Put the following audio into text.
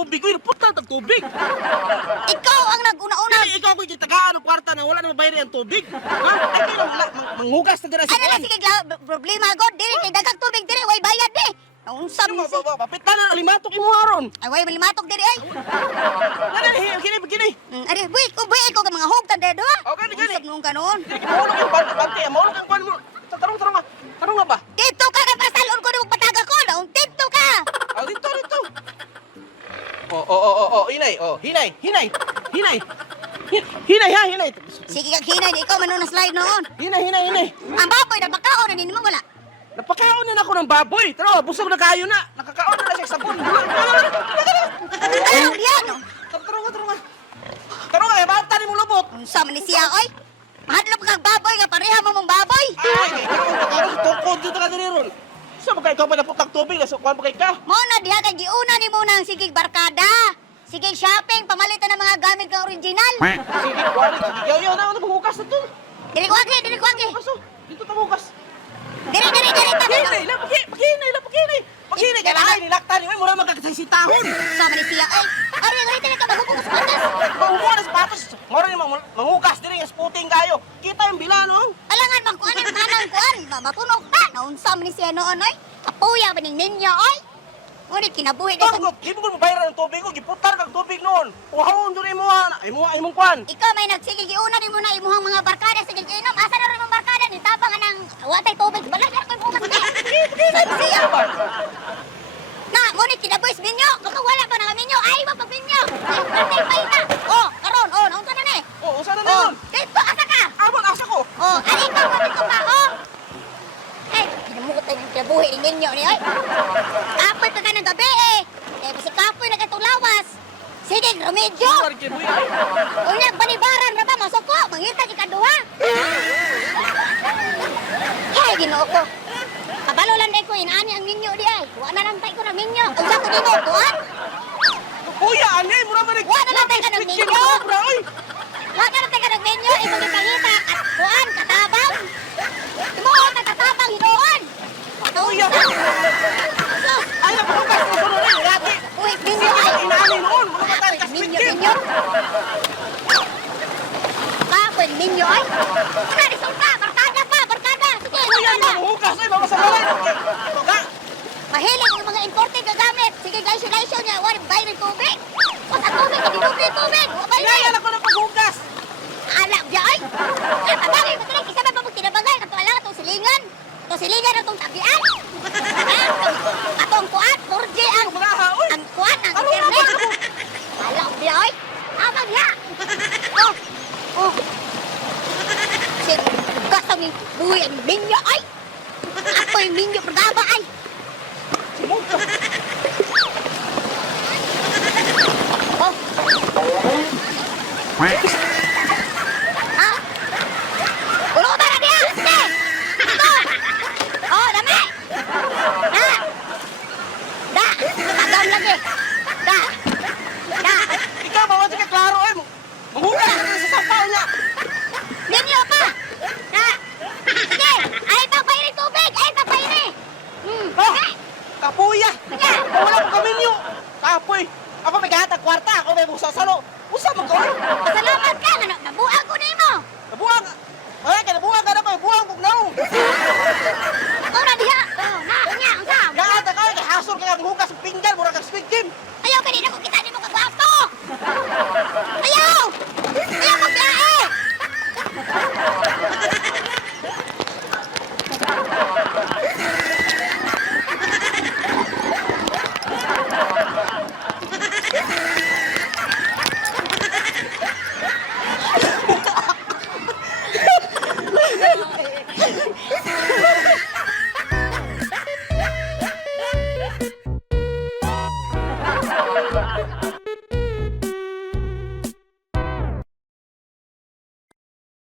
tubig. Uy, puta tag tubig. Ikaw ang nag-una-una. Dili ikaw ko gitagaan og kwarta na wala na mabayari ang tubig. Ha? Ay kay manghugas na dira sa Ano na sige problema god diri kay daghang tubig diri way bayad di. Naunsa mo si. Papitan na limatok imo haron. Ay way limatok diri ay. Gini. Ari buy ko ka mga hugtan dere do. Oh, gani. Usab nung kanon. Maulog ang bante, maulog ang kwan mo. Tarong nga. Tarong nga ba? Dito ka kay pasalon ko ni magpataga ko. Daon dito ka. Ah, dito. Oh, hinay. Hinay ha, hinay. Sige kag hinay ikaw man na slide noon. Hinay. Ang baboy na bakaon na nimo wala. Napakaon na ako ng baboy. Tara, busog na kayo na. Nakakaon na siya sa sabon. Ano diyan no? Tara nga, bata ni mo lubot. Unsa man ni siya oy? Mahadlok kag baboy nga pareha mo mong baboy. Ay, tukod dito ka diri ron. Sa bagay ka pa na putang tubig, so kuan bagay ka. Mo na diha kay giuna nimo nang sigig barkada. Sige shopping pamalitan ng mga gamit kang original. Sige, kuan, sige. Yo, na bukas na to. Dili ko agi. Kaso, dito ta bukas. Dili ta. Paghinay, kailangan nilaktan niyo. Mura magkakasaysitahon. Sama ni siya ay. Ari tali ka maghugas sa patas. Maumuha na sapatos. Mura niyo mangugas diri nga sputing kayo. Kita yung bila, no? Alangan bang kuan ang kanang kuan. Matunog ta. Naunsa man ni siya noon oy. Kapuya ba ning ninyo oy? Ngunit kinabuhi ka Tungkol, di mo ko mabayaran ng tubig ko. Giputar kang tubig noon. Uhawon doon imong kwan. ikaw may nagsige giuna nimo na imuhang mga barkada sige inom. Asa na rin mong barkada ni tabang nang watay tubig. Balag ko bukas ka. Siya. Na, ngunit kinabuhis ninyo. Kung wala pa na ninyo, ay mapag ninyo. Ay, pay na. Oh, karon, naunsa na ni. Oh, usa na Oh, nun. dito asa ka. Abon, asa ko. Oh, ari ka mo dito ka. Oh. Ay, kinamukot tayo ng kinabuhi ninyo ni ay. Kapoy pa ka ng gabi eh. Eh, basi kapoy na katong lawas. Sige, remedyo. Unyag, balibaran na ba? Masok ko. Mangita ka kaduha. Hey, ginoo ko. Kabalo lang day ko, inaani ang ninyo di ay. Wa na lang tayo ko ng ninyo. Unsa ko dito, tuan? Kuya, ani, mura ba Wa na lang tayo ka ng ninyo. Wa na lang tayo ka ng ninyo. Ibang ipangita. At tuan, katabang. Tumuot na katabang, hinoon. Kuya. Sus, Ay, napalukas mo sunod na. Lati. uy, ninyo ay. Inaani noon. Mura ba tayo Ninyo. Kapoy, ninyo ay. Una, resulta. Barkada pa. Sige, Kuya, wala. mahuhugas ay, mga sa balay. Tuga. Mahilig yung mga imported na gamit. Sige, guys, niya. Wala, bayrin tubig. Wala tubig, hindi tubig. Wala Kaya lang ko ng paghugas. Alam niya ay. Tabagay mo tuloy. Isa ba pa magtinabagay? Katuala ka itong silingan. Itong silingan na itong tabian. Atong kuan. Purje ang kuan. Ang internet. Alam niya ay. Abang niya. Oh. Kasi ang buhay ang minyo ay. Ako yung minyo pagkaba ay. Sumuka. Oh. Ha? Ulutan na diya! Sige! Ito! Oh, dami! Da! Tagam lagi! Da! Ikaw, mawag ka klaro ay. Mahugas na sa sampaw niya. Ninyo pa! Da! Sige! Ay, pagpahiri tubig! Ay, pagpahiri! Sige! Kapuya. Sige! Wala mo kami niyo. Kapoy. Ako may gahatag kwarta. Ako may busasalo. Usa mo ko. Pasalamat ka! Nabuang ko nimo! Nabuang. Ay, kanabuang ka na ba? Buang kong naong. Ako na diha! Oh, na! Unya! Ang sa! Gahatag ka. Kahasol ka ng hugas. Pinggan. Mura kang squid game. Ayaw kanina ko kita nimo kagwapo! Ayaw! Ayaw magbiyahe!